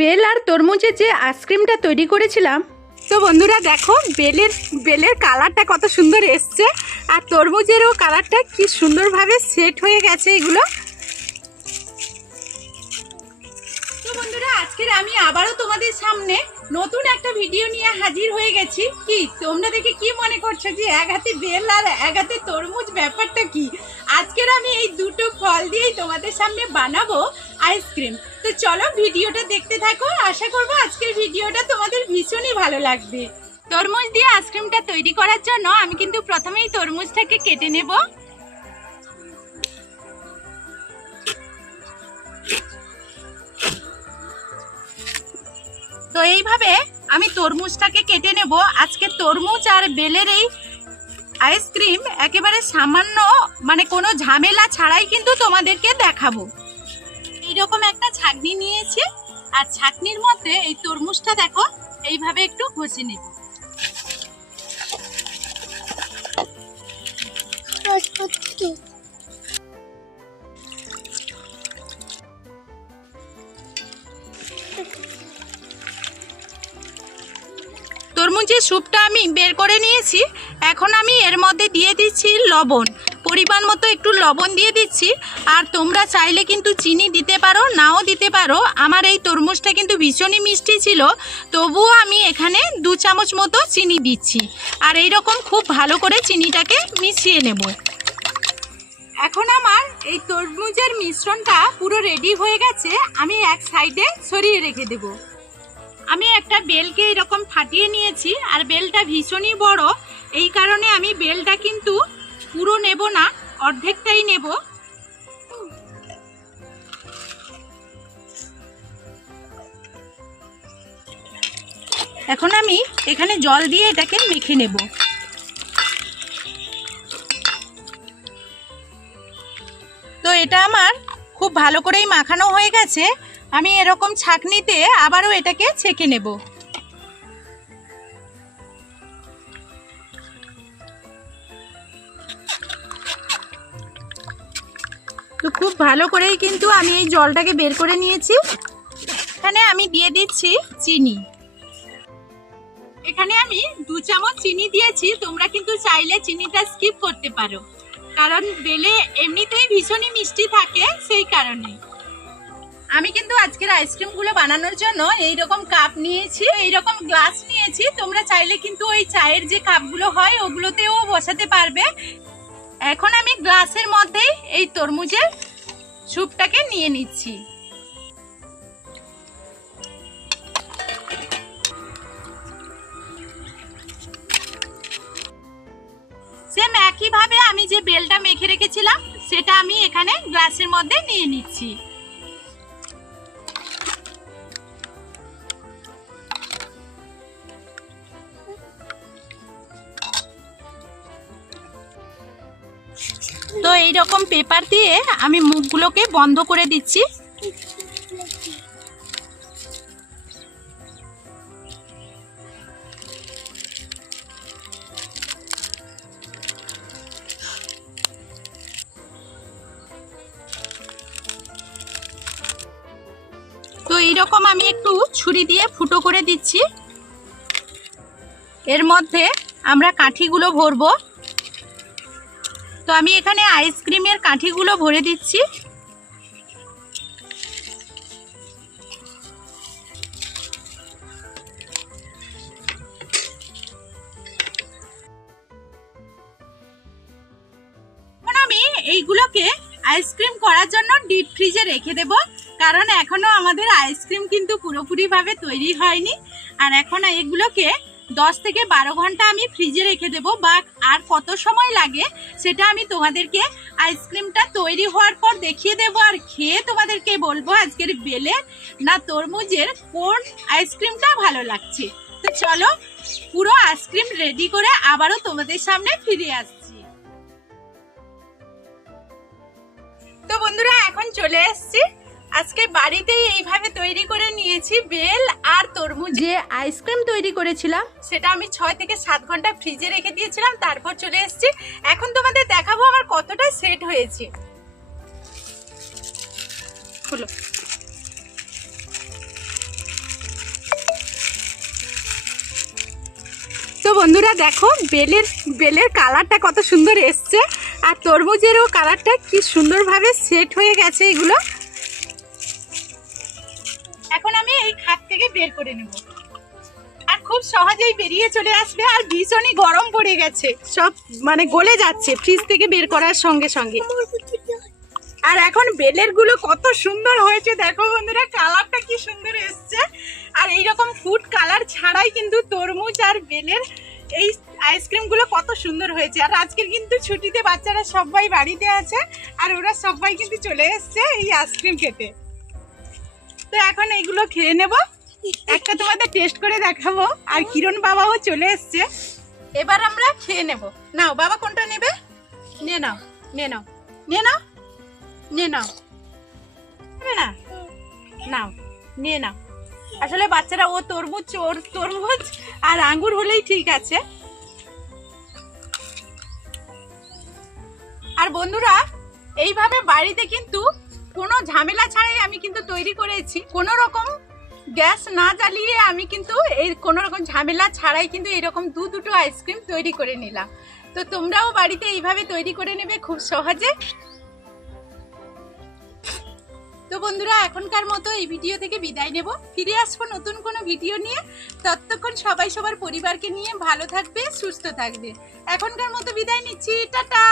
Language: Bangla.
বেল আর তরমুজের যে আইসক্রিমটা তৈরি করেছিলাম। তো বন্ধুরা দেখো, বেলের বেলের কালারটা কত সুন্দর এসছে, আর তরমুজেরও কালারটা কি সুন্দরভাবে সেট হয়ে গেছে এগুলো। তো বন্ধুরা, আজকের আমি আবারও তোমাদের সামনে নতুন একটা ভিডিও নিয়ে হাজির হয়ে গেছি। কি, তোমরা দেখে কি মনে করছ যে এক হাতে বেল আর এক হাতে তরমুজ ব্যাপারটা কি? আজকের আমি এই দুটো ফল দিয়েই তোমাদের সামনে বানাবো। আইসক্রিম তো চলো ভিডিওটা দেখতে থাকো। আশা করব আজকের ভিডিওটা তোমাদের ভীষণই ভালো লাগবে। তরমুজ দিয়ে আইসক্রিমটা তৈরি করার জন্য আমি কিন্তু প্রথমেই তরমুজটাকে কেটে নেব। তো এইভাবে আমি তরমুজটাকে কেটে নেব। আজকে তরমুজ আর বেলের এই আইসক্রিম একেবারে সামান্য মানে কোনো ঝামেলা ছাড়াই কিন্তু তোমাদেরকে দেখাবো। এইরকম একটা ছাকনি নিয়েছি। আর ছাকনির মধ্যে এই তরমুজটা দেখো, এইভাবে একটু ঘষে নেব। তরমুজের স্যুপটা আমি বের করে নিয়েছি। এখন আমি এর মধ্যে দিয়ে দিচ্ছি লবণ। পরিমাণ মতো একটু লবণ দিয়ে দিচ্ছি, আর তোমরা চাইলে কিন্তু চিনি দিতে পারো, নাও দিতে পারো। আমার এই তরমুজটা কিন্তু ভীষণই মিষ্টি ছিল, তবুও আমি এখানে দু চামচ মতো চিনি দিচ্ছি। আর এই রকম খুব ভালো করে চিনিটাকে মিশিয়ে নেব। এখন আমার এই তরমুজের মিশ্রণটা পুরো রেডি হয়ে গেছে, আমি এক সাইডে সরিয়ে রেখে দেবো। আমি একটা বেলকে এরকম ফাটিয়ে নিয়েছি, আর বেলটা ভীষণই বড়, এই কারণে আমি বেলটা কিন্তু পুরো নেব না, অর্ধেকটাই নেব। এখন আমি এখানে জল দিয়ে এটাকে মেখে নেব। তো এটা আমার খুব ভালো করেই মাখানো হয়ে গেছে। আমি এরকম ছাকনিতে আবারও এটাকে ছেঁকে নেব। খুব ভালো করেই কিন্তু আমি এই জলটাকে বের করে নিয়েছি। এখানে আমি দিয়ে দিচ্ছি চিনি। এখানে আমি দু চামচ চিনি দিয়েছি, তোমরা কিন্তু চাইলে চিনিটা স্কিপ করতে পারো। কারণ বেলে এমনিতেই ভীষণই মিষ্টি থাকে সেই কারণে। আমি কিন্তু আজকের আইসক্রিমগুলো বানানোর জন্য এই রকম কাপ নিয়েছি এই রকম গ্লাস নিয়েছি। তোমরা চাইলে কিন্তু ওই চায়ের যে কাপগুলো হয় ওগুলোতেও বসাতে পারবে। এখন আমি গ্লাসের মধ্যেই এই তরমুজের স্যুপটাকে নিয়ে নিচ্ছি। একইভাবে আমি যে বেলটা মেখে রেখেছিলাম, সেটা আমি এখানে গ্লাসের মধ্যে নিয়ে নিচ্ছি। এই রকম পেপার দিয়ে আমি মুখগুলোকে বন্ধ করে দিচ্ছি। তো এইরকম আমি একটু ছুরি দিয়ে ফুটো করে দিচ্ছি। এর মধ্যে আমরা কাঠিগুলো ভরবো। তো আমি এখানে আইসক্রিমের কাঠিগুলো ভরে দিচ্ছি। আমি এইগুলোকে আইসক্রিম করার জন্য ডিপ ফ্রিজে রেখে দেব। কারণ এখনও আমাদের আইসক্রিম কিন্তু পুরোপুরিভাবে তৈরি হয়নি। আর এখন এগুলোকে দশ থেকে বারো ঘণ্টা আমি ফ্রিজে রেখে দেবো বা আর কত সময় লাগে সেটা আমি তোমাদেরকে আইসক্রিমটা তৈরি হওয়ার পর দেখিয়ে দেবো আর খেয়ে তোমাদেরকে বলব আজকের বেলের না তরমুজের কোন আইসক্রিমটা ভালো লাগছে। তো চলো, পুরো আইসক্রিম রেডি করে আবারও তোমাদের সামনে ফিরে আসছি। তো বন্ধুরা, এখন চলে এসেছি আজকে বাড়িতেই এইভাবে তৈরি করে নিয়েছি বেল আর তরমুজ। যে আইসক্রিম তৈরি করেছিলাম। সেটা আমি ছয় থেকে সাত ঘণ্টা ফ্রিজে রেখে দিয়েছিলাম তারপর চলে এসেছি। এখন তোমাদের দেখাবো আমার কতটা সেট হয়েছে। হলো তো বন্ধুরা দেখো বেলের বেলের কালারটা কত সুন্দর এসছে আর তরমুজেরও কালারটা কি সুন্দরভাবে সেট হয়ে গেছে এগুলো। এখন আমি এই খাত থেকে বের করে নেব। আর খুব সহজেই বেরিয়ে চলে আসবে, আর ভীষণই গরম পড়ে গেছে। সব মানে গলে যাচ্ছে ফ্রিজ থেকে বের করার সঙ্গে সঙ্গে। আর এখন বেলেরগুলো কত সুন্দর হয়েছে, দেখো বন্ধুরা, কালারটা কি সুন্দর এসছে। আর এইরকম ফুড কালার ছাড়াই কিন্তু তরমুজ আর বেলের এই আইসক্রিমগুলো কত সুন্দর হয়েছে। আর আজকের কিন্তু ছুটিতে বাচ্চারা সবাই বাড়িতে আছে, আর ওরা সবাই কিন্তু চলে এসছে এই আইসক্রিম খেতে। তো এখন এইগুলো খেয়ে নেব। একটা তোমাদের টেস্ট করে দেখাবো। আর কিরণ বাবাও চলে এসছে। এবার আমরা খেয়ে নেব। নাও, বাবা কোনটা নেবে? নে নাও নে নাও নে নাও নে নাও। না? নাও, নিয়ে নাও। আসলে বাচ্চারা, ও তরমুজ, ওর তরমুজ আর আঙ্গুর হলেই ঠিক আছে। আর বন্ধুরা, এইভাবে বাড়িতে কিন্তু কোনো ঝামেলা ছাড়াই আমি কিন্তু তৈরি করেছি। কোনো রকম গ্যাস না জ্বালিয়ে আমি কিন্তু এই কোনো রকম ঝামেলা ছাড়াই কিন্তু এরকম দু দুটো আইসক্রিম তৈরি করে নিলাম। তো তোমরাও বাড়িতে এইভাবে তৈরি করে নেবে খুব সহজে। তো বন্ধুরা, এখনকার মতো এই ভিডিও থেকে বিদায় নেব। ফিরে আসব নতুন কোনো ভিডিও নিয়ে। ততক্ষণ সবাই সবার পরিবারকে নিয়ে ভালো থাকবে, সুস্থ থাকবে। এখনকার মতো বিদায় নিচ্ছি। টাটা!